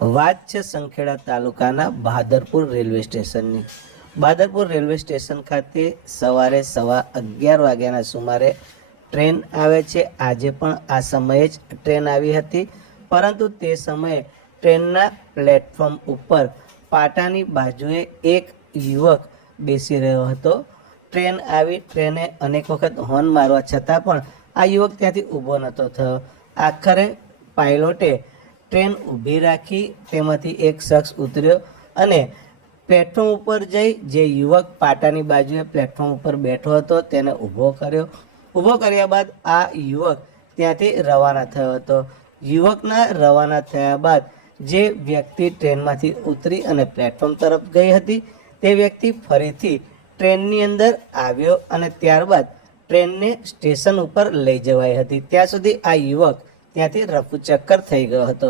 વાત છે સંખેડા તાલુકાના ભાદરપુર રેલવે સ્ટેશનની. ભાદરપુર રેલવે સ્ટેશન ખાતે સવારે સવા અગિયાર વાગ્યાના સુમારે ટ્રેન આવે છે. આજે પણ આ સમયે જ ટ્રેન આવી હતી. પરંતુ તે સમયે ટ્રેનના પ્લેટફોર્મ ઉપર પાટાની બાજુએ એક યુવક બેસી રહ્યો હતો. ટ્રેન આવી ટ્રેને અનેક વખત હોર્ન મારવા છતાં પણ આ યુવક ત્યાંથી ઊભો નહોતો થયો. આખરે પાયલોટે ટ્રેન ઊભી રાખી તેમાંથી એક શખ્સ ઉતર્યો અને પ્લેટફોર્મ ઉપર જઈ જે યુવક પાટાની બાજુએ પ્લેટફોર્મ ઉપર બેઠો હતો તેને ઊભો કર્યો. ઊભો કર્યા બાદ આ યુવક ત્યાંથી રવાના થયો હતો. યુવકના રવાના થયા બાદ જે વ્યક્તિ ટ્રેનમાંથી ઉતરી અને પ્લેટફોર્મ તરફ ગઈ હતી, તે વ્યક્તિ ફરીથી ટ્રેનની અંદર આવ્યો અને ત્યારબાદ ટ્રેનને સ્ટેશન ઉપર લઈ જવાઈ હતી. ત્યાં સુધી આ યુવક ત્યાંથી રફુ ચક્કર થઈ ગયો હતો.